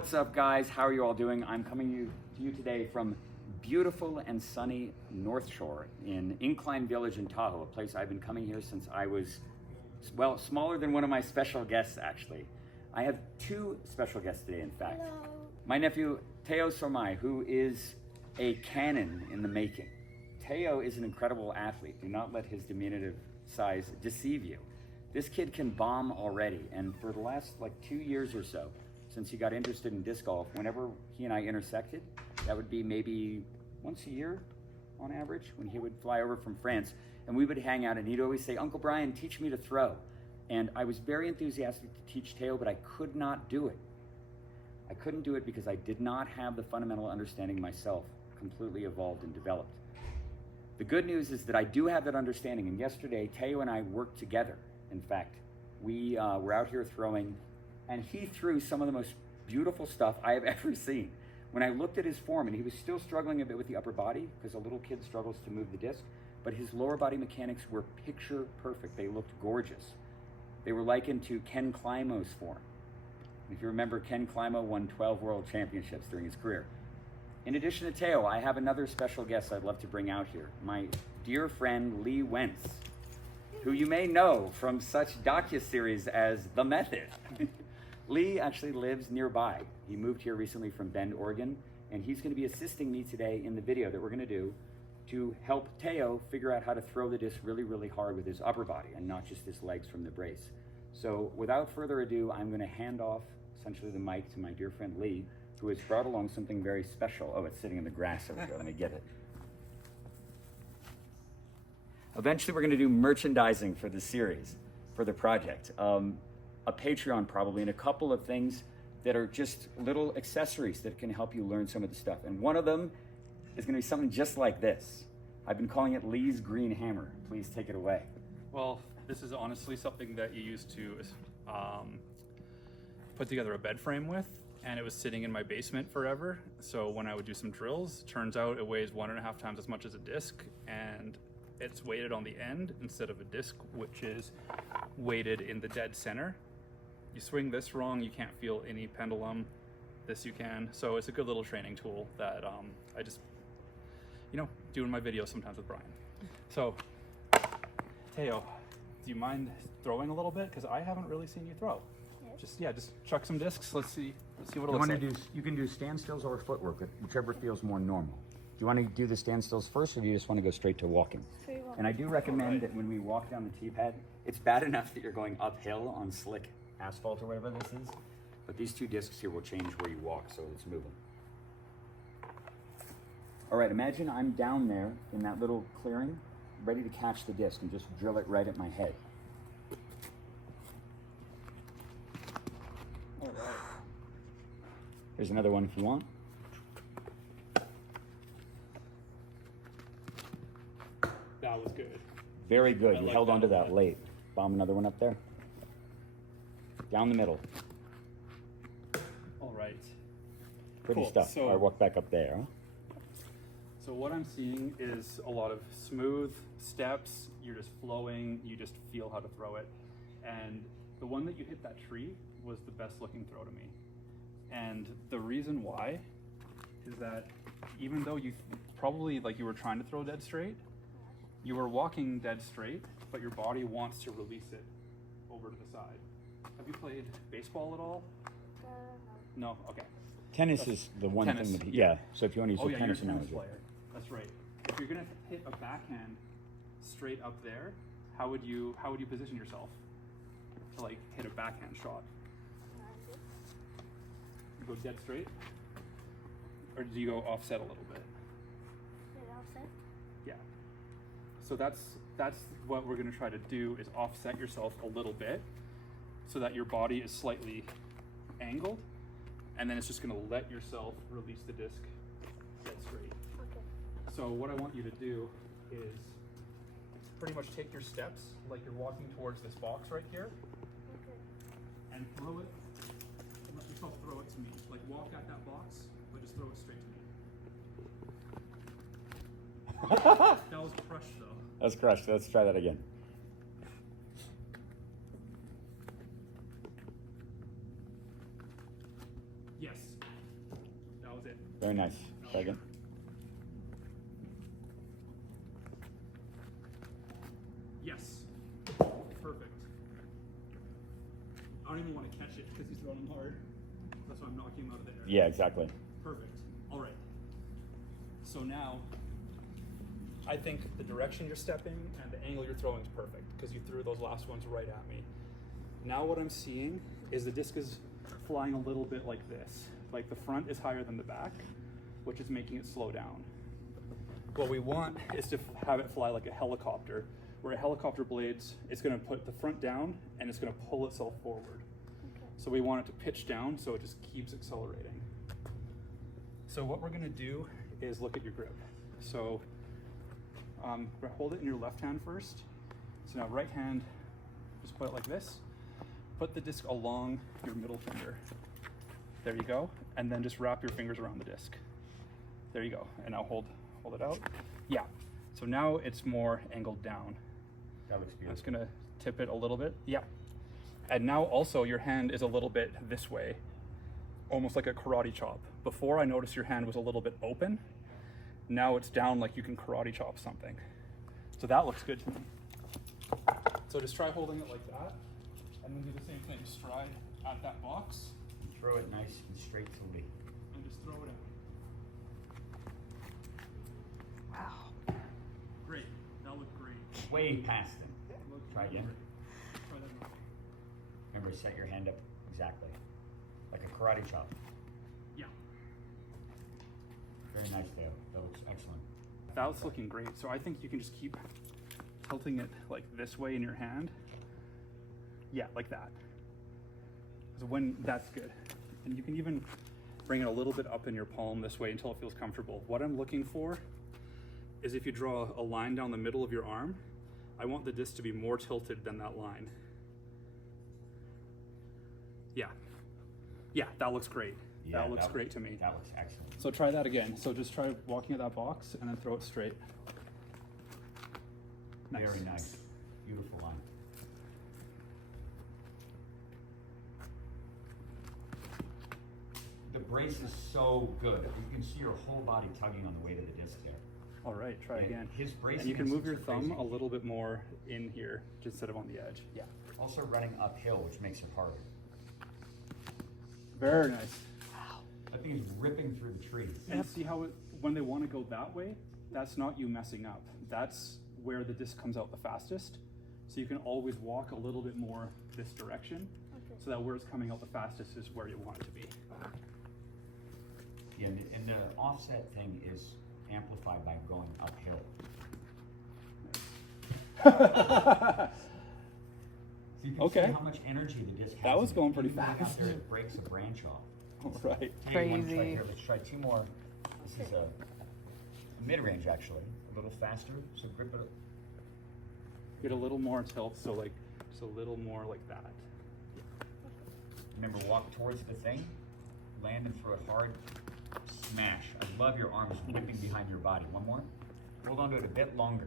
What's up, guys? How are you all doing? I'm coming to you today from beautiful and sunny North Shore in Incline Village in Tahoe, a place I've been coming here since I was, well, smaller than one of my special guests, actually. I have two special guests today, in fact. Hello. My nephew, Theo and I, who is a cannon in the making. Theo is an incredible athlete. Do not let his diminutive size deceive you. This kid can bomb already, and for the last 2 years or so, since he got interested in disc golf, whenever he and I intersected, that would be maybe once a year on average, when he would fly over from France, and we would hang out, and he'd always say, "Uncle Brian, teach me to throw." And I was very enthusiastic to teach Theo, but I could not do it. I couldn't do it because I did not have the fundamental understanding myself completely evolved and developed. The good news is that I do have that understanding, and yesterday, Theo and I worked together. In fact, we were out here throwing, and he threw some of the most beautiful stuff I have ever seen. When I looked at his form, and he was still struggling a bit with the upper body, because a little kid struggles to move the disc, but his lower body mechanics were picture perfect. They looked gorgeous. They were likened to Ken Climo's form. If you remember, Ken Climo won 12 world championships during his career. In addition to Theo, I have another special guest I'd love to bring out here. My dear friend, Lee Wence, who you may know from such docuseries as The Method. Lee actually lives nearby. He moved here recently from Bend, Oregon, and he's going to be assisting me today in the video that we're going to do to help Theo figure out how to throw the disc really, really hard with his upper body and not just his legs from the brace. So without further ado, I'm going to hand off essentially the mic to my dear friend Lee, who has brought along something very special. Oh, it's sitting in the grass over here. Let me get it. Eventually, we're going to do merchandising for the series, for the project. A Patreon probably, and a couple of things that are just little accessories that can help you learn some of the stuff. And one of them is going to be something just like this. I've been calling it Lee's Green Hammer. Please take it away. Well, this is honestly something that you used to put together a bed frame with, and it was sitting in my basement forever. So when I would do some drills, turns out it weighs 1.5 times as much as a disc, and it's weighted on the end instead of a disc, which is weighted in the dead center. You swing this wrong, you can't feel any pendulum. This you can. So it's a good little training tool that I just, do in my videos sometimes with Brian. So, Theo, do you mind throwing a little bit? Because I haven't really seen you throw. Yes. Just chuck some discs. Let's see what it looks like. You can do standstills or footwork, whichever feels more normal. Do you want to do the standstills first, or do you just want to go straight to walking? And I do recommend that when we walk down the tee pad, it's bad enough that you're going uphill on slick asphalt or whatever this is, but these two discs here will change where you walk, so let's move them. All right, imagine I'm down there in that little clearing, ready to catch the disc and just drill it right at my head. All right. Here's another one if you want. That was good. Very good. You held onto that late. Bomb another one up there. Down the middle. All right. Pretty Cool. stuff. So, I walk back up there. Huh? So what I'm seeing is a lot of smooth steps. You're just flowing. You just feel how to throw it. And the one that you hit that tree was the best looking throw to me. And the reason why is that even though you probably you were trying to throw dead straight, you were walking dead straight, but your body wants to release it over to the side. Have you played baseball at all? No? Okay. Tennis is the one thing that, yeah. So if you want to use a tennis you're a analogy. player. That's right. If you're gonna hit a backhand straight up there, how would you position yourself to hit a backhand shot? You go dead straight, or do you go offset a little bit? Offset? Yeah. So that's what we're gonna try to do, is offset yourself a little bit so that your body is slightly angled, and then it's just gonna let yourself release the disc dead straight. Okay. So what I want you to do is pretty much take your steps like you're walking towards this box right here, Okay. and throw it, let yourself throw it to me. Walk at that box, but just throw it straight to me. That was crushed though. That's crushed. Let's try that again. Yes. was it. Very nice. Try again. Yes. Perfect. I don't even want to catch it because he's throwing them hard. That's why I'm knocking him out of the air. Yeah, exactly. Perfect. All right. So now, I think the direction you're stepping and the angle you're throwing is perfect because you threw those last ones right at me. Now what I'm seeing is the disc is flying a little bit like this. Like the front is higher than the back, which is making it slow down. What we want is to have it fly like a helicopter, where a helicopter blades, it's going to put the front down and it's going to pull itself forward. Okay. So we want it to pitch down so it just keeps accelerating. So what we're going to do is look at your grip. So hold it in your left hand first. So now right hand, just put it like this. Put the disc along your middle finger. There you go. And then just wrap your fingers around the disc. There you go. And now hold it out. Yeah. So now it's more angled down. That looks I'm beautiful. just gonna tip it a little bit. Yeah. And now also your hand is a little bit this way, almost like a karate chop. Before I noticed your hand was a little bit open. Now it's down like you can karate chop something. So that looks good to me. So just try holding it like that, and then do the same thing. Stride at that box, Throw it nice and straight to Lee. and just throw it out. Wow. Great. That looked great. Way past him. Looked Try again. great. Try that again. Remember, set your hand up exactly. Like a karate chop. Yeah. Very nice, Theo. That looks excellent. That's looking great. So I think you can just keep tilting it like this way in your hand. Yeah, like that. So when that's good. And you can even bring it a little bit up in your palm this way until it feels comfortable. What I'm looking for is if you draw a line down the middle of your arm, I want the disc to be more tilted than that line. Yeah. Yeah, that looks great. Yeah, that looks great to me. That looks excellent. So try that again. So just try walking at that box and then throw it straight. Nice. Very nice. Beautiful line. The brace is so good. You can see your whole body tugging on the weight of the disc there. All right, try And again. his bracing And you can move your instincts are thumb crazy. a little bit more in here instead of on the edge. Yeah. Also running uphill, which makes it harder. Very nice. That thing is ripping through the trees. And see how when they want to go that way, that's not you messing up. That's where the disc comes out the fastest. So you can always walk a little bit more this direction, Okay. so that where it's coming out the fastest is where you want it to be. Yeah, and the offset thing is amplified by going uphill. So you can Okay. see how much energy the disc has. That was in it. going pretty Even when fast. Out there, it breaks a branch off. All right. Hey, one try Crazy. here. Let's try two more. This is a mid-range actually, a little faster. So grip it. Get a little more tilt, so like just a little more like that. Remember, walk towards the thing, land and throw it hard. Smash. I love your arms whipping behind your body. One more. Hold on to it a bit longer.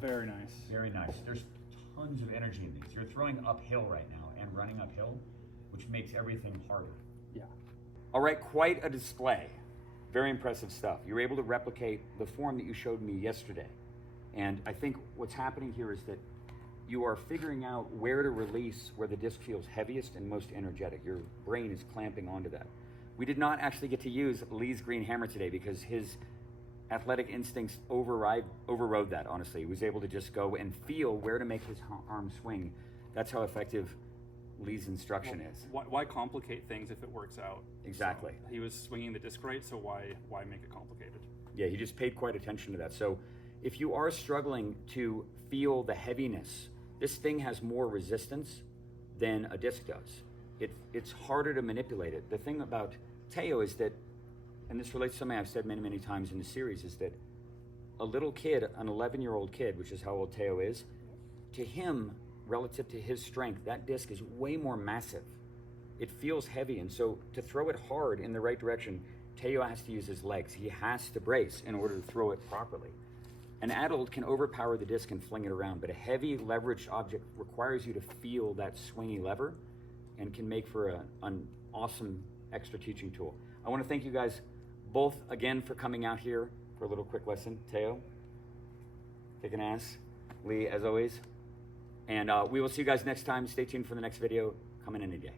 Very nice. Very nice. There's tons of energy in these. You're throwing uphill right now and running uphill, which makes everything harder. Yeah. All right, quite a display. Very impressive stuff. You're able to replicate the form that you showed me yesterday. And I think what's happening here is that you are figuring out where to release where the disc feels heaviest and most energetic. Your brain is clamping onto that. We did not actually get to use Lee's green hammer today because his athletic instincts overrode that, honestly. He was able to just go and feel where to make his arm swing. That's how effective Lee's instruction is. Why complicate things if it works out? Exactly. So he was swinging the disc right, so why make it complicated? Yeah, he just paid quite attention to that. So if you are struggling to feel the heaviness, this thing has more resistance than a disc does. It's harder to manipulate it. The thing about Theo is that, and this relates to something I've said many, many times in the series, is that a little kid, an 11-year-old kid, which is how old Theo is, to him, relative to his strength, that disc is way more massive. It feels heavy, and so to throw it hard in the right direction, Theo has to use his legs. He has to brace in order to throw it properly. An adult can overpower the disc and fling it around, but a heavy leveraged object requires you to feel that swingy lever and can make for an awesome extra teaching tool. I want to thank you guys both again for coming out here for a little quick lesson. Theo, kicking ass. Lee, as always. And we will see you guys next time. Stay tuned for the next video coming any day.